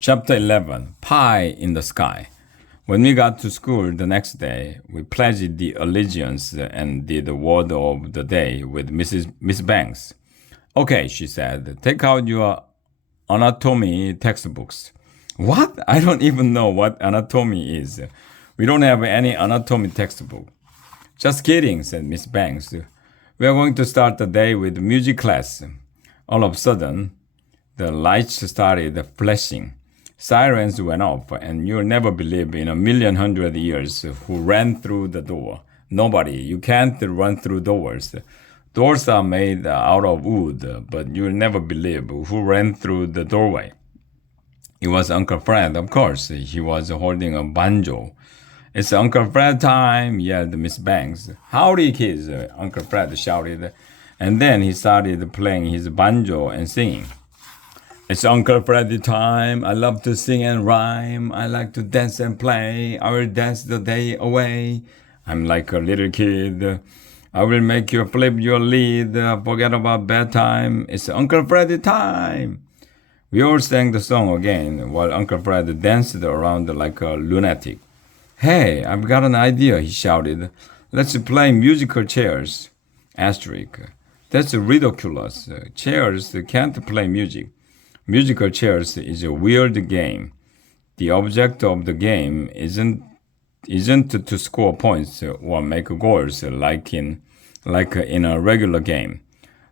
Chapter 11 Pie in the Sky. When we got to school the next day, we pledged the allegiance and did the word of the day with Miss Banks. Okay, she said, take out your anatomy textbooks. What? I don't even know what anatomy is. We don't have any anatomy textbook. Just kidding, said Miss Banks. We are going to start the day with music class. All of a sudden, the lights started flashing. Sirens went off, and you'll never believe in a million hundred years who ran through the door. Nobody. You can't run through doors. Doors are made out of wood, but you'll never believe who ran through the doorway. It was Uncle Fred, of course. He was holding a banjo. It's Uncle Fred time, yelled Miss Banks. Howdy, kids, Uncle Fred shouted. And then he started playing his banjo and singing. It's Uncle Freddy time. I love to sing and rhyme. I like to dance and play. I will dance the day away. I'm like a little kid. I will make you flip your lid. Forget about bedtime. It's Uncle Freddy time. We all sang the song again while Uncle Fred danced around like a lunatic. Hey, I've got an idea, he shouted. Let's play musical chairs. Asterisk. That's ridiculous. Chairs can't play music. Musical chairs is a weird game. The object of the game isn't to score points or make goals like in a regular game.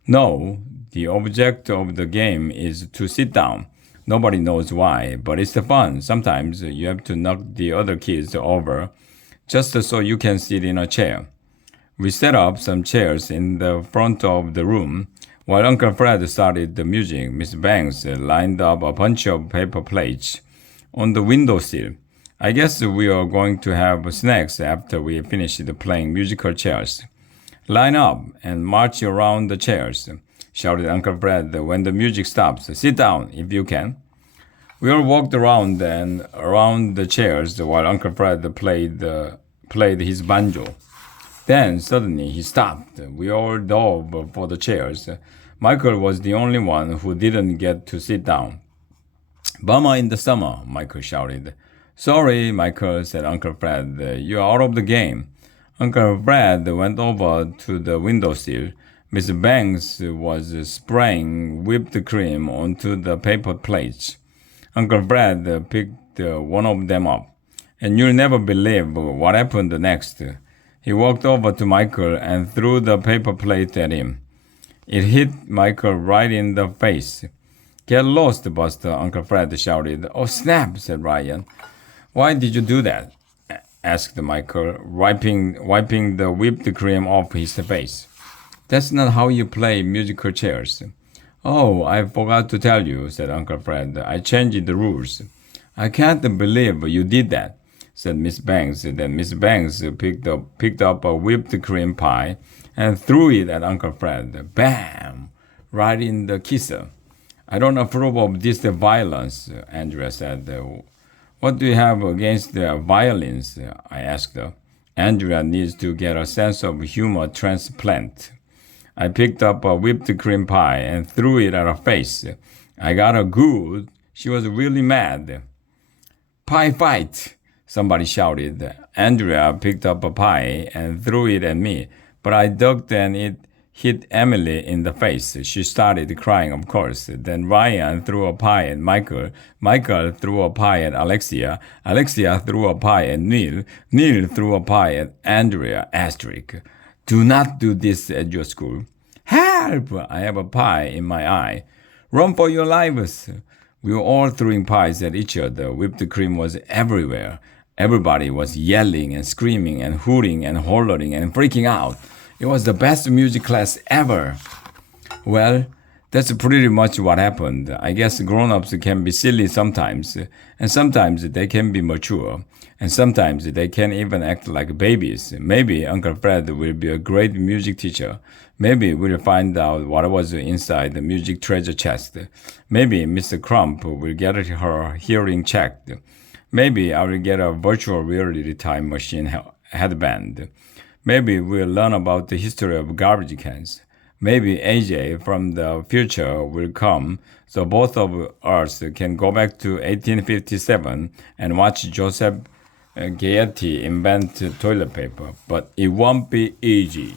No, the object of the game is to sit down. Nobody knows why, but it's fun. Sometimes you have to knock the other kids over just so you can sit in a chair. We set up some chairs in the front of the room. While Uncle Fred started the music, Miss Banks lined up a bunch of paper plates on the windowsill. I guess we are going to have snacks after we finish playing musical chairs. Line up and march around the chairs, shouted Uncle Fred when the music stops. Sit down if you can. We all walked around and around the chairs while Uncle Fred played his banjo. Then suddenly he stopped. We all dove for the chairs. Michael was the only one who didn't get to sit down. Bummer in the summer, Michael shouted. Sorry, Michael, said Uncle Fred. You're out of the game. Uncle Fred went over to the windowsill. Miss Banks was spraying whipped cream onto the paper plates. Uncle Fred picked one of them up. And you'll never believe what happened next. He walked over to Michael and threw the paper plate at him. It hit Michael right in the face. Get lost, Buster, Uncle Fred shouted. Oh, snap, said Ryan. Why did you do that? Asked Michael, wiping the whipped cream off his face. That's not how you play musical chairs. Oh, I forgot to tell you, said Uncle Fred. I changed the rules. I can't believe you did that, said Miss Banks. Then Miss Banks picked up a whipped cream pie and threw it at Uncle Fred. Bam! Right in the kisser. I don't approve of this violence, Andrea said. What do you have against violence? I asked her. Andrea needs to get a sense of humor transplant. I picked up a whipped cream pie and threw it at her face. I got her good. She was really mad. Pie fight! Somebody shouted. Andrea picked up a pie and threw it at me, but I ducked and it hit Emily in the face. She started crying, of course. Then Ryan threw a pie at Michael. Michael threw a pie at Alexia. Alexia threw a pie at Neil. Neil threw a pie at Andrea. Asterisk. Do not do this at your school. Help! I have a pie in my eye. Run for your lives! We were all throwing pies at each other. Whipped cream was everywhere. Everybody was yelling and screaming and hooting and hollering and freaking out. It was the best music class ever. Well, that's pretty much what happened. I guess grown-ups can be silly sometimes, and sometimes they can be mature, and sometimes they can even act like babies. Maybe Uncle Fred will be a great music teacher. Maybe we'll find out what was inside the music treasure chest. Maybe Mr. Crump will get her hearing checked. Maybe I will get a virtual reality time machine headband. Maybe we'll learn about the history of garbage cans. Maybe AJ from the future will come so both of us can go back to 1857 and watch Joseph Gaiety invent toilet paper. But it won't be easy.